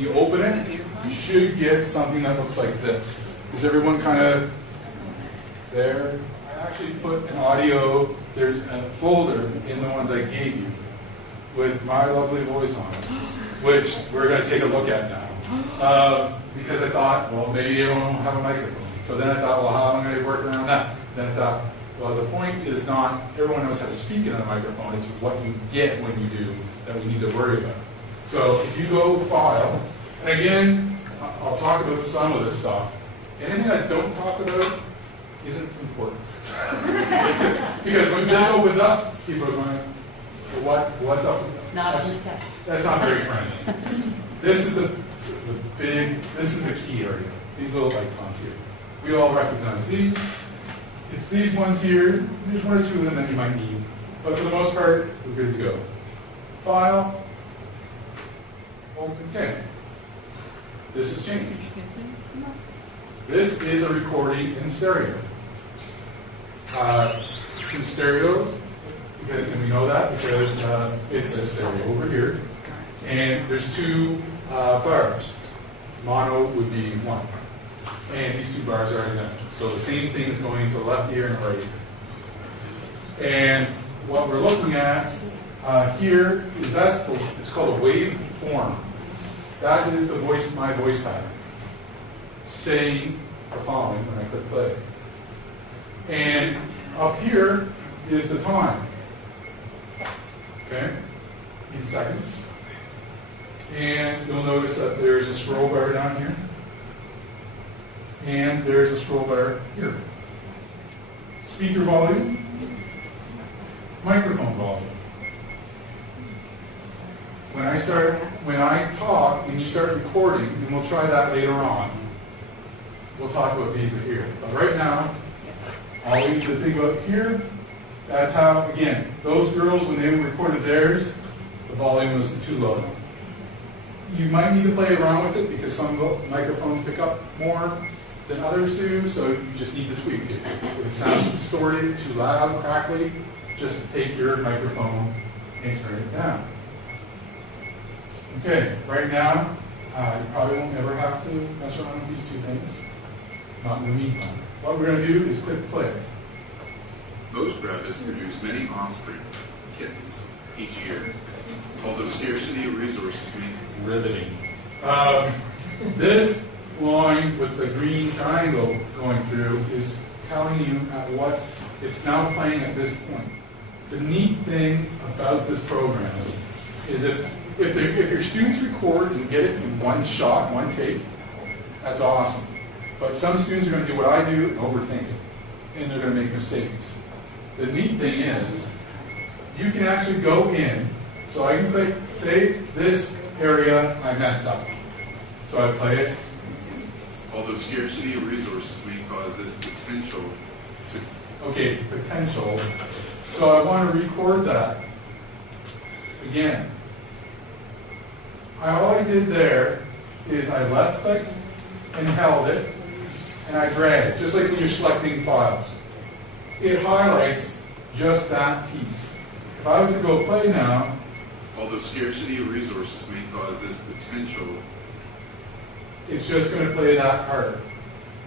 when you open it, you should get something that looks like this. Is everyone kind of there? I actually put an audio, there's a folder in the ones I gave you with my lovely voice on it, which we're going to take a look at now. Because I thought, well, maybe everyone will have a microphone. So then I thought, well, how am I going to work around that? Then I thought, well, the point is not everyone knows how to speak in a microphone. It's what you get when you do that we need to worry about. So if you go File, and again, I'll talk about some of this stuff. Anything I don't talk about isn't important. Because when this opens up, people are going, what's up? It's not on the text. That's not very friendly. This is this is the key area. These little icons here. We all recognize these. It's these ones here. There's one or two of them that you might need. But for the most part, we're good to go. File. Open. Okay. This has changed. This is a recording in stereo. It's in stereo, and we know that because it says stereo over here. And there's two bars. Mono would be one. And these two bars are identical. So the same thing is going to the left ear and the right ear. And what we're looking at here is it's called a wave form. That is my voice pattern, saying the following when I click play. And up here is the time, okay, in seconds. And you'll notice that there's a scroll bar down here, and there's a scroll bar here. Speaker volume, microphone volume. When I talk, when you start recording, and we'll try that later on, we'll talk about these here. But right now, all we need to think about here, that's how, again, those girls, when they recorded theirs, the volume was too low. You might need to play around with it because some microphones pick up more than others do, so you just need to tweak it. If it sounds distorted, too loud, crackly, just take your microphone and turn it down. Okay, right now, you probably won't ever have to mess around with these two things. Not in the meantime. What we're going to do is click play. Most rabbits produce many offspring, kittens, each year. Although scarcity of resources means riveting. This line with the green triangle going through is telling you at what it's now playing at this point. The neat thing about this program is if your students record and get it in one shot, one take, that's awesome. But some students are going to do what I do and overthink it, and they're going to make mistakes. The neat thing is, you can actually go in, so I can click, say this area I messed up. So I play it. Although scarcity of resources may cause this potential to... Okay, potential. So I want to record that again. All I did there is I left clicked and held it, and I dragged, just like when you're selecting files. It highlights just that piece. If I was to go play now, although scarcity of resources may cause this potential, it's just going to play that part.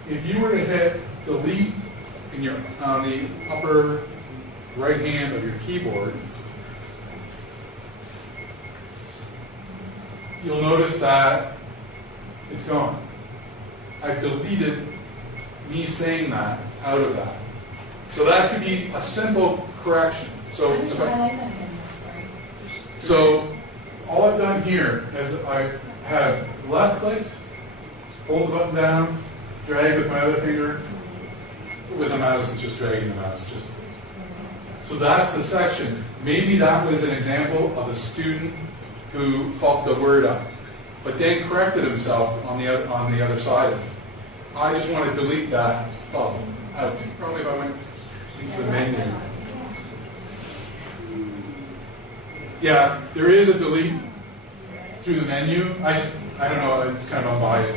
If you were to hit delete on the upper right hand of your keyboard, you'll notice that it's gone. I've deleted me saying that out of that. So that could be a simple correction. So all I've done here is I have left clicked, hold the button down, drag with my other finger. With a mouse, it's just dragging the mouse. So that's the section. Maybe that was an example of a student who fucked the word up, but then corrected himself on the other side of it. I just want to delete that out. Probably if I went into the menu. Yeah, there is a delete through the menu. I don't know, it's kind of unbiased.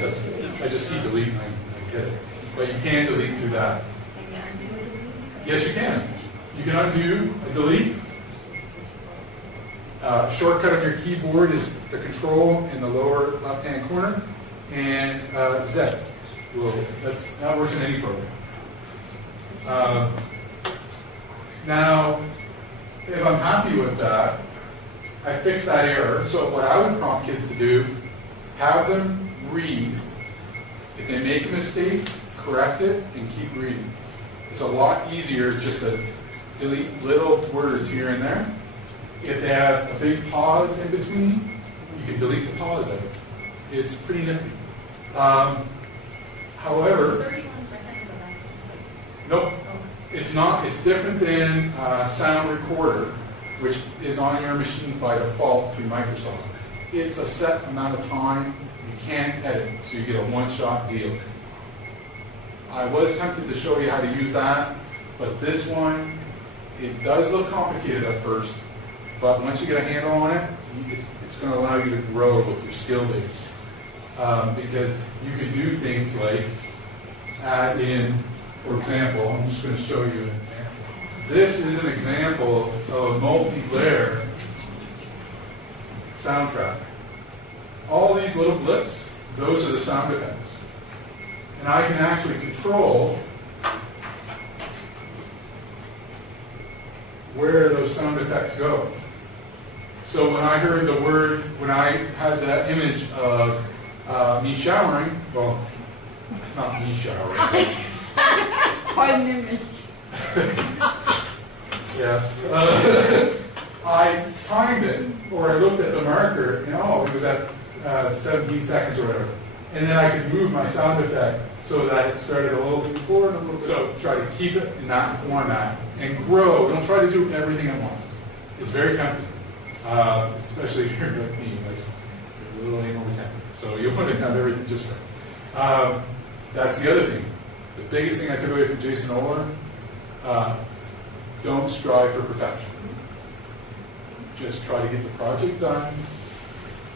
I just see delete and I get it. But you can delete through that. Yes, you can. You can undo a delete. Shortcut on your keyboard is the control in the lower left-hand corner, and Z. That works in any program. Now, if I'm happy with that, I fix that error. So what I would prompt kids to do, have them read. If they make a mistake, correct it and keep reading. It's a lot easier just to delete little words here and there. If they have a big pause in between, you can delete the pause of it. It's pretty nifty. However, 31 seconds of that. nope, it's not. It's different than Sound Recorder, which is on your machines by default through Microsoft. It's a set amount of time. You can't edit, so you get a one-shot deal. I was tempted to show you how to use that, but this one, it does look complicated at first, but once you get a handle on it, it's going to allow you to grow with your skill base. Because you can do things like add in, for example, I'm just going to show you an example. This is an example of a multi-layer soundtrack. All these little blips, those are the sound effects. And I can actually control where those sound effects go. So when I heard the word, when I had that image of me showering, well, it's not me showering. Pardon image. Yes. I timed it, or I looked at the marker, and it was at 17 seconds or whatever. And then I could move my sound effect so that it started a little bit before and a little bit. So try to keep it in that format and grow. Don't try to do everything at once. It's very tempting, especially if you're like me. That's a little anal tempting. So you want to have everything just right. That's the other thing. The biggest thing I took away from Jason Oler, don't strive for perfection. Just try to get the project done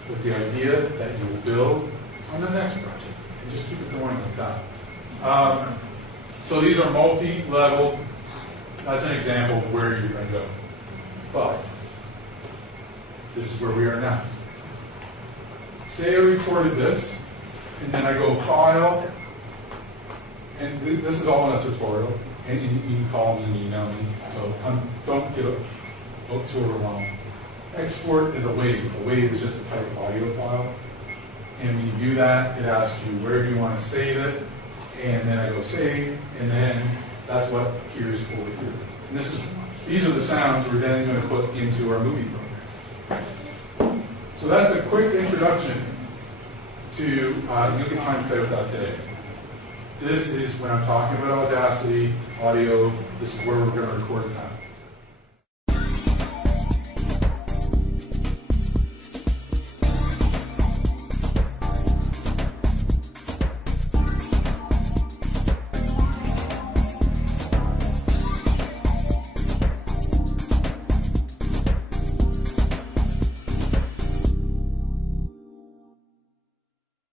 with the idea that you will build on the next project. And just keep it going like that. So these are multi-level. That's an example of where you're going to go. But this is where we are now. Say I recorded this, and then I go File, and this is all in a tutorial, and you can call me and email me, so don't get too overwhelmed. Export is a WAV. A WAV is just a type of audio file. And when you do that, it asks you where do you want to save it, and then I go save, and then that's what appears over here. And these are the sounds we're then going to put into our movie program. So that's a quick introduction to, you don't get time to play with that today. This is when I'm talking about Audacity, audio, this is where we're going to record sound.